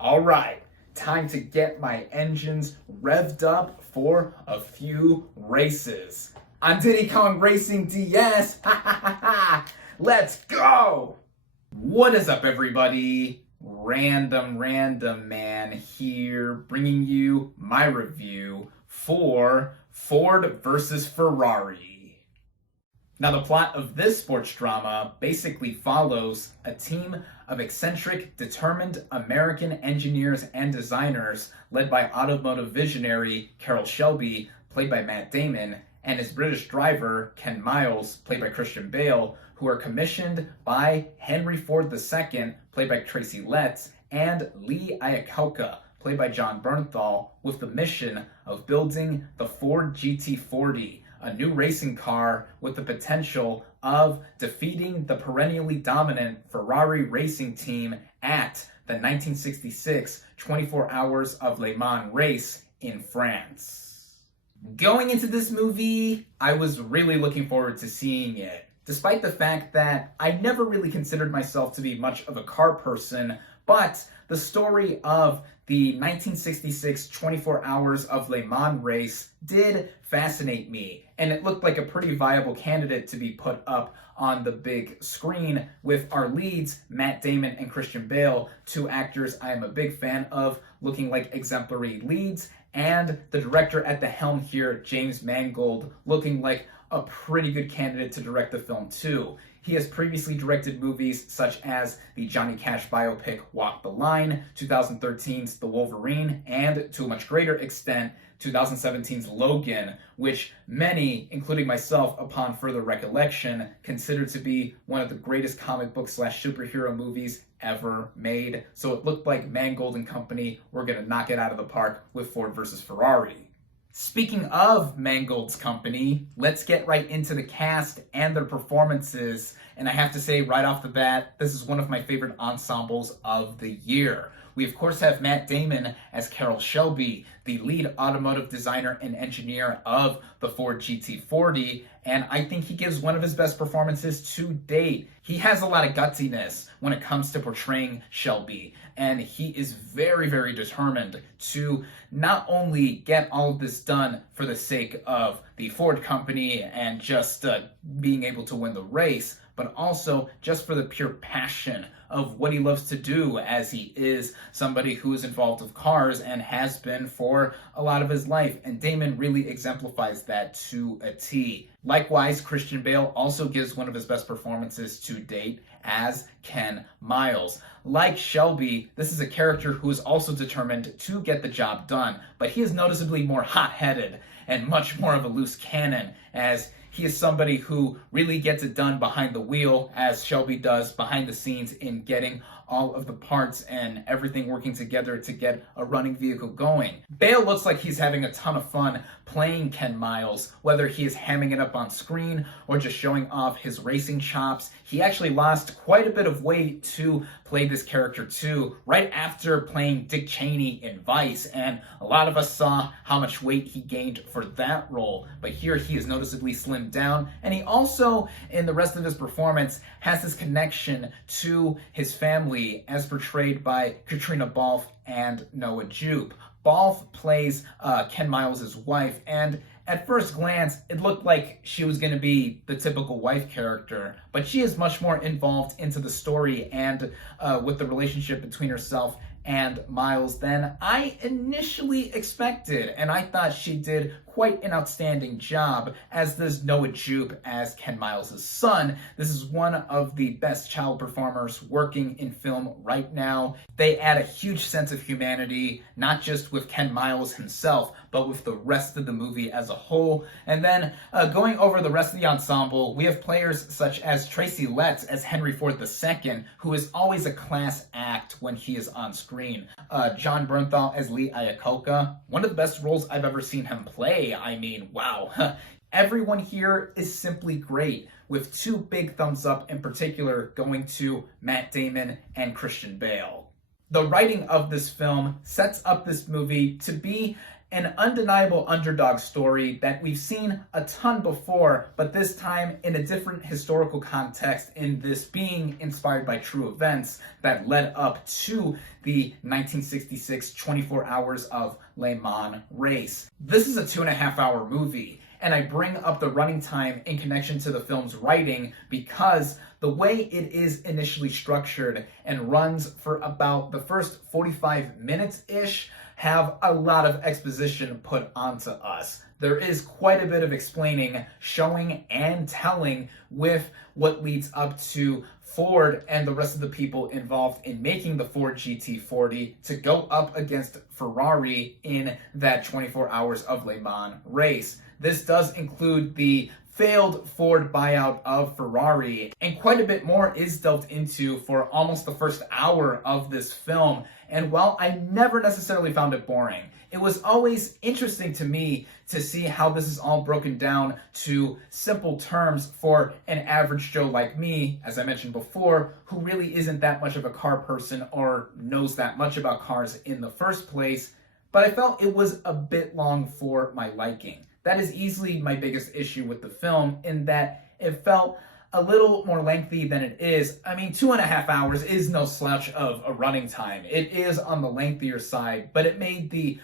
Alright, time to get my engines revved up for a few races. On Diddy Kong Racing DS, ha ha ha ha, let's go! What is up, everybody? Random Man here, bringing you my review for Ford versus Ferrari. Now, the plot of this sports drama basically follows a team of eccentric, determined American engineers and designers led by automotive visionary Carroll Shelby, played by Matt Damon, and his British driver, Ken Miles, played by Christian Bale, who are commissioned by Henry Ford II, played by Tracy Letts, and Lee Iacocca, played by John Bernthal, with the mission of building the Ford GT40, a new racing car with the potential of defeating the perennially dominant Ferrari racing team at the 1966 24 Hours of Le Mans race in France. Going into this movie, I was really looking forward to seeing it, despite the fact that I never really considered myself to be much of a car person, but the story of the 1966 24 Hours of Le Mans race did fascinate me, and it looked like a pretty viable candidate to be put up on the big screen with our leads, Matt Damon and Christian Bale, two actors I am a big fan of, looking like exemplary leads, and the director at the helm here, James Mangold, looking like a pretty good candidate to direct the film too. He has previously directed movies such as the Johnny Cash biopic Walk the Line, 2013's The Wolverine, and to a much greater extent, 2017's Logan, which many, including myself upon further recollection, consider to be one of the greatest comic book / superhero movies ever made. So it looked like Mangold and company were going to knock it out of the park with Ford versus Ferrari. Speaking of Mangold's company, let's get right into the cast and their performances. And I have to say right off the bat, this is one of my favorite ensembles of the year. We of course have Matt Damon as Carroll Shelby, the lead automotive designer and engineer of the Ford GT40, and I think he gives one of his best performances to date. He has a lot of gutsiness when it comes to portraying Shelby, and he is very, very determined to not only get all of this done for the sake of the Ford company and just being able to win the race, but also just for the pure passion of what he loves to do, as he is somebody who is involved with cars and has been for a lot of his life. And Damon really exemplifies that to a T. Likewise, Christian Bale also gives one of his best performances to date as Ken Miles. Like Shelby, this is a character who is also determined to get the job done, but he is noticeably more hot-headed and much more of a loose cannon, as he is somebody who really gets it done behind the wheel, as Shelby does behind the scenes in getting all of the parts and everything working together to get a running vehicle going. Bale looks like he's having a ton of fun playing Ken Miles, whether he is hamming it up on screen or just showing off his racing chops. He actually lost quite a bit of weight to play this character too, right after playing Dick Cheney in Vice, and a lot of us saw how much weight he gained for that role, but here he is noticeably slimmed down, and he also, in the rest of his performance, has this connection to his family, as portrayed by Katrina Balfe and Noah Jupe. Balfe plays Ken Miles' wife, and at first glance, it looked like she was going to be the typical wife character, but she is much more involved into the story and with the relationship between herself and Miles than I initially expected, and I thought she did quite an outstanding job, as does Noah Jupe as Ken Miles' son. This is one of the best child performers working in film right now. They add a huge sense of humanity, not just with Ken Miles himself, but with the rest of the movie as a whole. And then going over the rest of the ensemble, we have players such as Tracy Letts as Henry Ford II, who is always a class act when he is on screen. John Bernthal as Lee Iacocca, one of the best roles I've ever seen him play. I mean, wow. Everyone here is simply great, with two big thumbs up in particular going to Matt Damon and Christian Bale. The writing of this film sets up this movie to be an undeniable underdog story that we've seen a ton before, but this time in a different historical context, in this being inspired by true events that led up to the 1966 24 Hours of Le Mans race. This is a 2.5-hour movie, and I bring up the running time in connection to the film's writing because the way it is initially structured and runs for about the first 45 minutes-ish have a lot of exposition put onto us. There is quite a bit of explaining, showing, and telling with what leads up to Ford and the rest of the people involved in making the Ford GT40 to go up against Ferrari in that 24 Hours of Le Mans race. This does include the failed Ford buyout of Ferrari, and quite a bit more is delved into for almost the first hour of this film. And while I never necessarily found it boring, it was always interesting to me to see how this is all broken down to simple terms for an average Joe like me, as I mentioned before, who really isn't that much of a car person or knows that much about cars in the first place. But I felt it was a bit long for my liking. That is easily my biggest issue with the film, in that it felt a little more lengthy than it is. I mean, 2.5 hours is no slouch of a running time. It is on the lengthier side, but it made the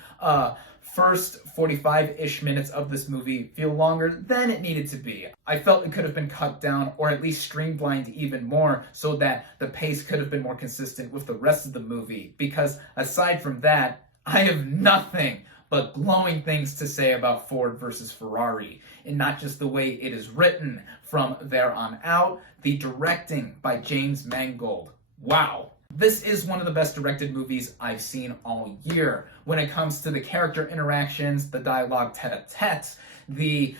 first 45-ish minutes of this movie feel longer than it needed to be. I felt it could have been cut down or at least streamlined even more so that the pace could have been more consistent with the rest of the movie, because aside from that, I have nothing but glowing things to say about Ford versus Ferrari, and not just the way it is written from there on out. The directing by James Mangold. Wow. This is one of the best directed movies I've seen all year. When it comes to the character interactions, the dialogue tete-a-tete, the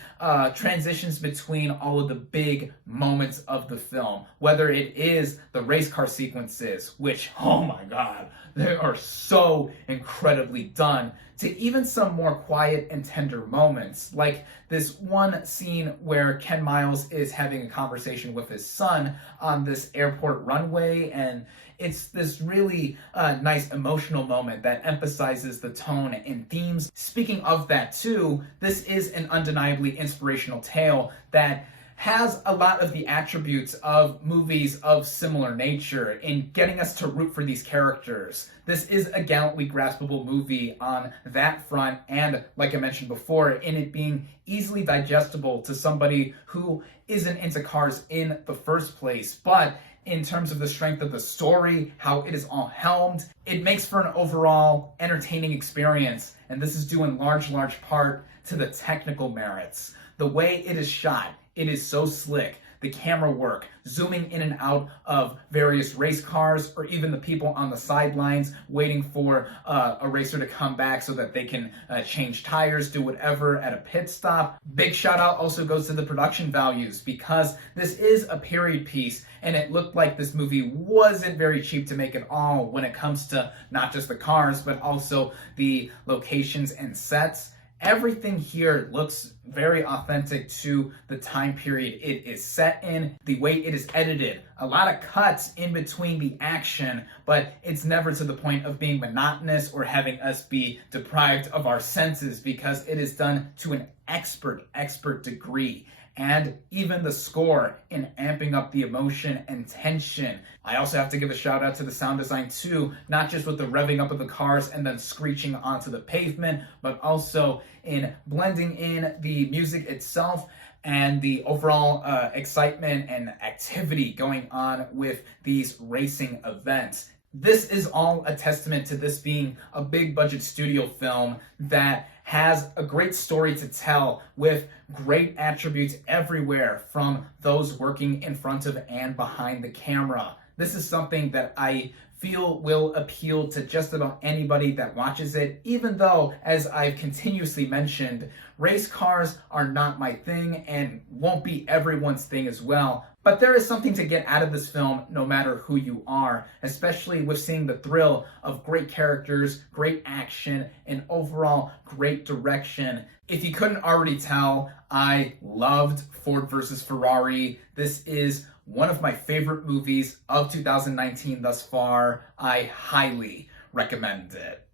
transitions between all of the big moments of the film, whether it is the race car sequences, which, oh my god, they are so incredibly done, to even some more quiet and tender moments, like this one scene where Ken Miles is having a conversation with his son on this airport runway, and it's this really nice emotional moment that emphasizes the tone and themes. Speaking of that too, this is an undeniably inspirational tale that has a lot of the attributes of movies of similar nature in getting us to root for these characters. This is a gallantly graspable movie on that front, and like I mentioned before, in it being easily digestible to somebody who isn't into cars in the first place. But in terms of the strength of the story, how it is all helmed, it makes for an overall entertaining experience, and this is due in large part to the technical merits. The way it is shot, it is so slick. The camera work, zooming in and out of various race cars, or even the people on the sidelines waiting for a racer to come back so that they can change tires, do whatever at a pit stop. Big shout out also goes to the production values, because this is a period piece, and it looked like this movie wasn't very cheap to make at all when it comes to not just the cars, but also the locations and sets. Everything here looks very authentic to the time period it is set in, the way it is edited. A lot of cuts in between the action, but it's never to the point of being monotonous or having us be deprived of our senses, because it is done to an expert degree. And even the score in amping up the emotion and tension. I also have to give a shout out to the sound design too, not just with the revving up of the cars and then screeching onto the pavement, but also in blending in the music itself and the overall excitement and activity going on with these racing events. This is all a testament to this being a big budget studio film that has a great story to tell, with great attributes everywhere from those working in front of and behind the camera. This is something that I feel will appeal to just about anybody that watches it, even though, as I've continuously mentioned, race cars are not my thing and won't be everyone's thing as well. But there is something to get out of this film no matter who you are, especially with seeing the thrill of great characters, great action, and overall great direction. If you couldn't already tell, I loved Ford versus Ferrari. This is one of my favorite movies of 2019 thus far. I highly recommend it.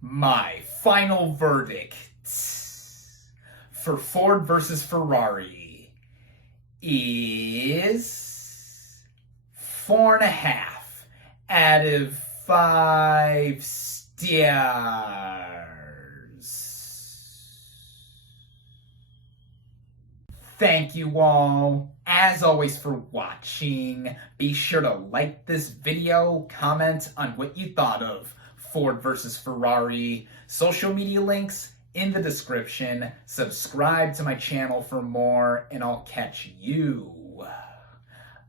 My final verdict for Ford versus Ferrari is 4.5 out of 5 stars. Thank you all, as always, for watching. Be sure to like this video, comment on what you thought of Ford versus Ferrari. Social media links in the description. Subscribe to my channel for more, and I'll catch you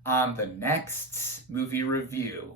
on the next movie review.